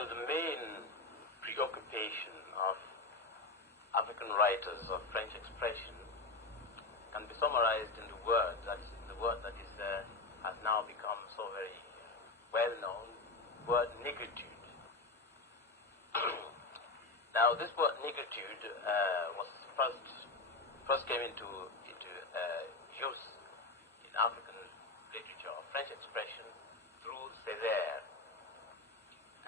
Well, the main preoccupation of African writers of French expression can be summarized in the word that is has now become so very well known, word negritude. Now, this word negritude was first came into use in African literature of French expression through Césaire,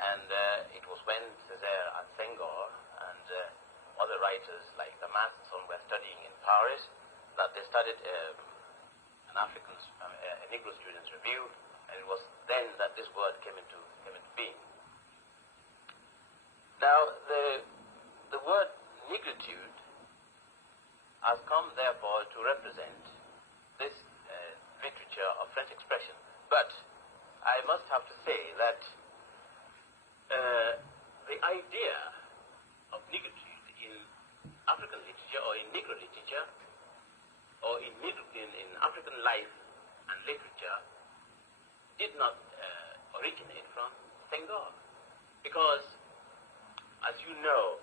and it was when Césaire and Senghor and other writers like the and so on were studying in Paris that they started an African a Negro Students Review, and it was then that this word came into being. Now, the word negritude has come, therefore, to represent this literature of French expression. But I must have to say that the idea of negritude in African literature or in Negro literature or in African life and literature did not originate from Senghor, because, as you know,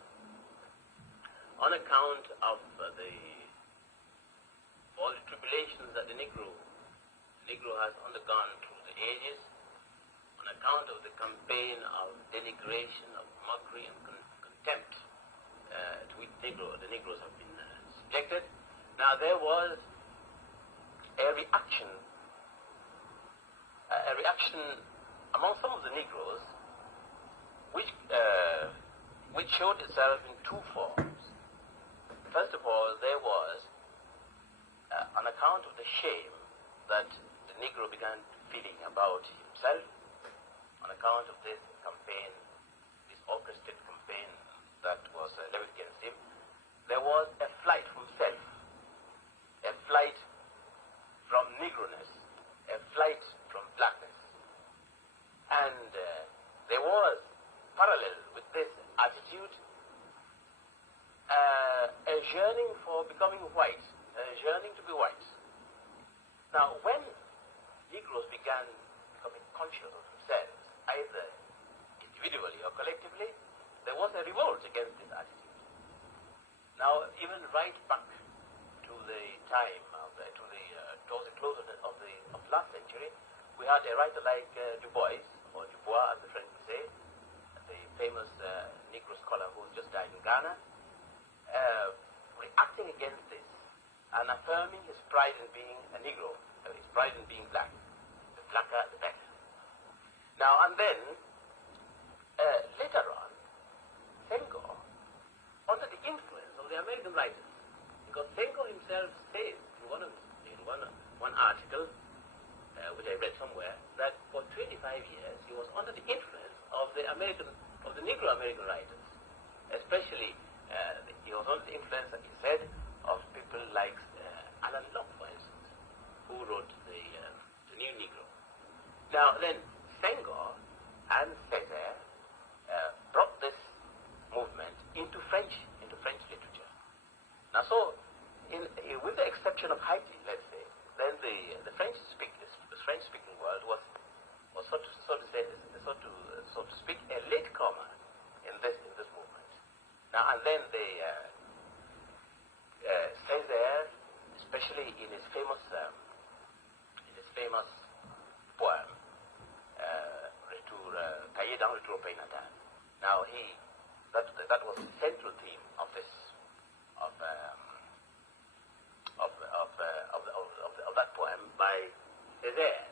on account of all the tribulations that the Negro has undergone through the ages, on account of the campaign of denigration, of mockery and contempt to which the Negroes have been subjected. Now, there was a reaction among some of the Negroes which showed itself in two forms. First of all, there was, on account of the shame that the Negro began feeling about himself, on account of this campaign, this orchestrated campaign that was leveled against him, there was a flight from self, a flight from Negroness, a flight from blackness. And there was, parallel with this attitude, a yearning for becoming white, a yearning to be white. Now, when Negroes began becoming conscious of themselves, either individually or collectively, there was a revolt against this attitude. Now, even right back to the time towards the close of last century, we had a writer like Du Bois, or Dubois as the French would say, the famous Negro scholar who just died in Ghana, reacting against this and affirming his pride in being a Negro, his pride in being black. The blacker, the better. Now, and then, later on, Senghor, under the influence of the American writers, because Senghor himself says in one article, which I read somewhere, that for 25 years he was under the influence of the Negro American writers, especially he was under the influence, as he said, of people like Alan Locke, for instance, who wrote the New Negro. Now then, Senghor and Césaire brought this movement into French literature. Now, so with the exception of Haiti, let's say, then the French-speaking world was so to speak, a latecomer in this movement. Now, and then Césaire, especially in his famous poem, Cahiers d'un retour au pays natal. Now, that was the central theme of that poem by Césaire.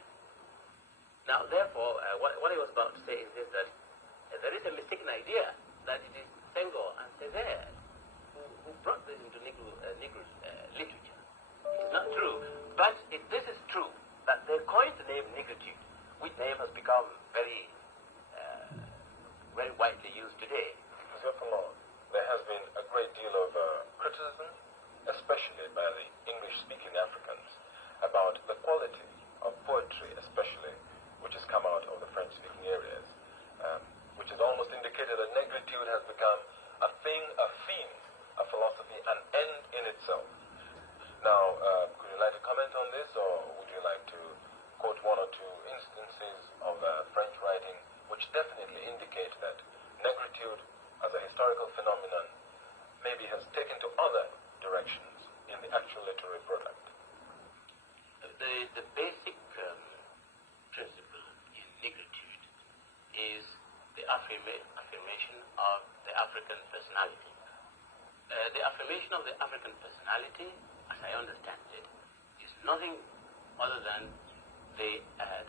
Now, therefore, what I was about to say is this, that there is a mistaken idea that it is Senghor and Césaire who brought this into Negro literature. It is not true. But if this is true, that they coined the name Negritude, which name has become very widely used today. Monsieur Fonlon, there has been a great deal of criticism, especially by the English-speaking Africans, about the quality of poetry, especially, which has come out of the French-speaking areas, which has almost indicated that negritude has become a thing, a theme, a philosophy, an end in itself. Now, could you like to comment on this, or would you like to quote one or two instances of French writing which definitely indicate that affirmation of the African personality. The affirmation of the African personality, as I understand it, is nothing other than the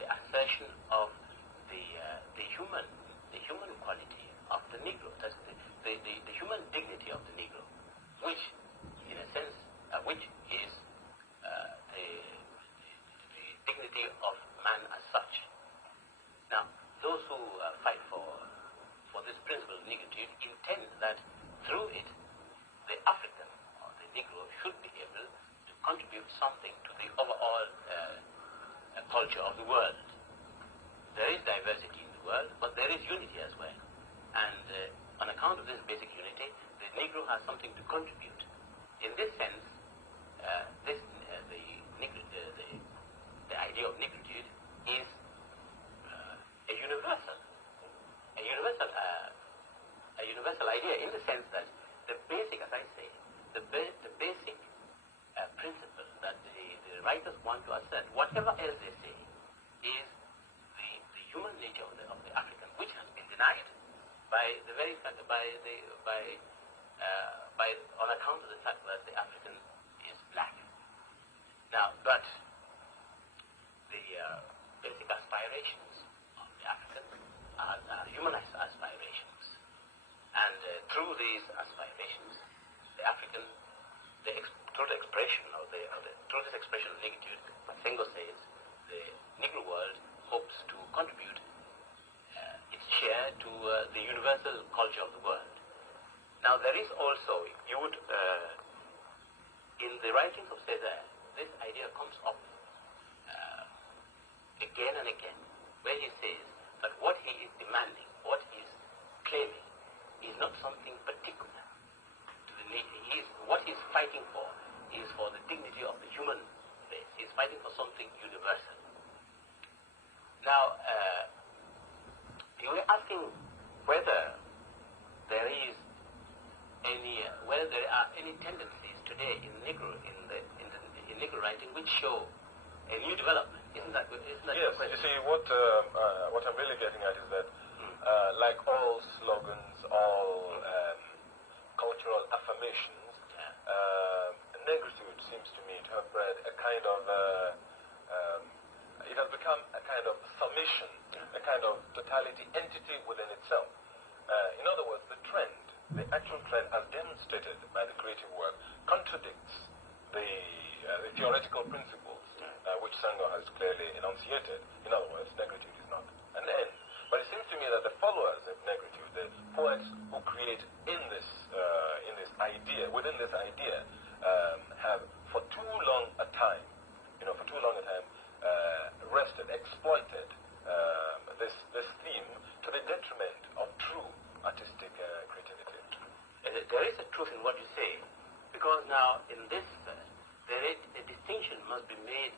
assertion of the human quality of the Negro. That's the human dignity of the Negro, which, in a sense, which is the dignity of man as such. Now, those who fight for this principle of negritude intend that through it, the African or the Negro should be able to contribute something to the overall culture of the world. There is diversity in the world, but there is unity as well. And on account of this basic unity, the Negro has something to contribute. In this sense, the idea of negritude is a universal idea, in the sense that the basic, as I say, the basic principle that the writers want to assert, whatever else they say, is the human nature of the African, which has been denied by the very fact, on account of the fact that the African is black. Now, but the basic aspirations of the African are human aspirations, and through these aspirations, the African, through the expression through this expression of negritude, Masengo says, the Negro world hopes to contribute its share to the universal culture of the world. Now, there is also, in the writings of Césaire, this idea comes up again and again, where he says that what he is demanding, what he is claiming, is not something particular to the Negro. What he is fighting for is for the dignity of the human race. He is fighting for something universal. Now, you were asking whether there are any tendencies today in Negro writing which show a new development. Isn't that yes, your question? You see, what I'm really getting at is that, like all slogans, all cultural affirmations, negritude seems to me to have bred a kind of, it has become a kind of summation, a kind of totality entity within itself. In other words, the actual trend as demonstrated by the creative work contradicts the theoretical principles which Senghor has clearly enunciated. In other words, negritude is not an end. But it seems to me that the followers of negritude, the poets who create within this idea, have for too long a time, exploited this theme to the detriment of true artistic creativity. There is a truth in what you say, because now in this, a distinction must be made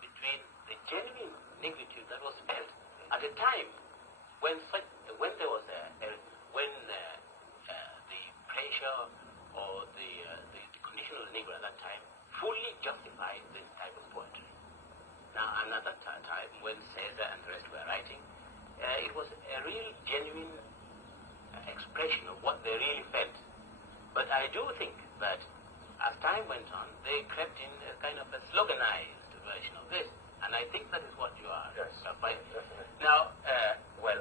between the genuine negritude that was felt at a time when there was the pressure or the condition of the Negro at that time fully justified this type of poetry. Now, and at that time, when Césaire and the rest were writing, it was a real genuine expression of what they really felt. But I do think that as time went on, they crept in a kind of a sloganized version of this, and I think that is what you are. Yes, definitely. Now,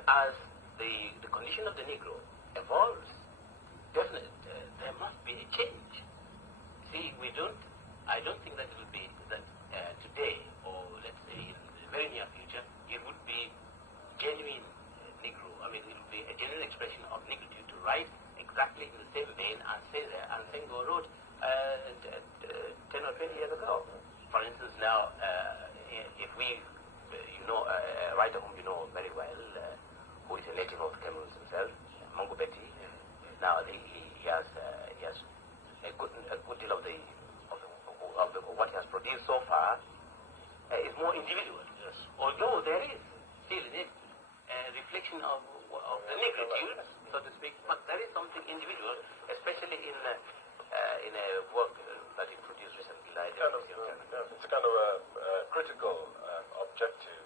as the condition of the Negro evolves, definitely there must be a change. See, I don't think that it will be that today, or let's say in the very near future, it would be genuine Negro. I mean, it would be a genuine expression of negritude to write exactly in the same vein as Césaire and Senghor wrote 10 or 20 years ago. For instance, now, if we, a writer whom you know very well, who is a native of Cameroon himself, Mongo Betty, now he has a good deal of what he has produced so far is more individual. Yes. Although there is still in it a reflection of the negritude, so to speak, but there is something individual, especially in a work that he produced recently. It's a kind of a critical, objective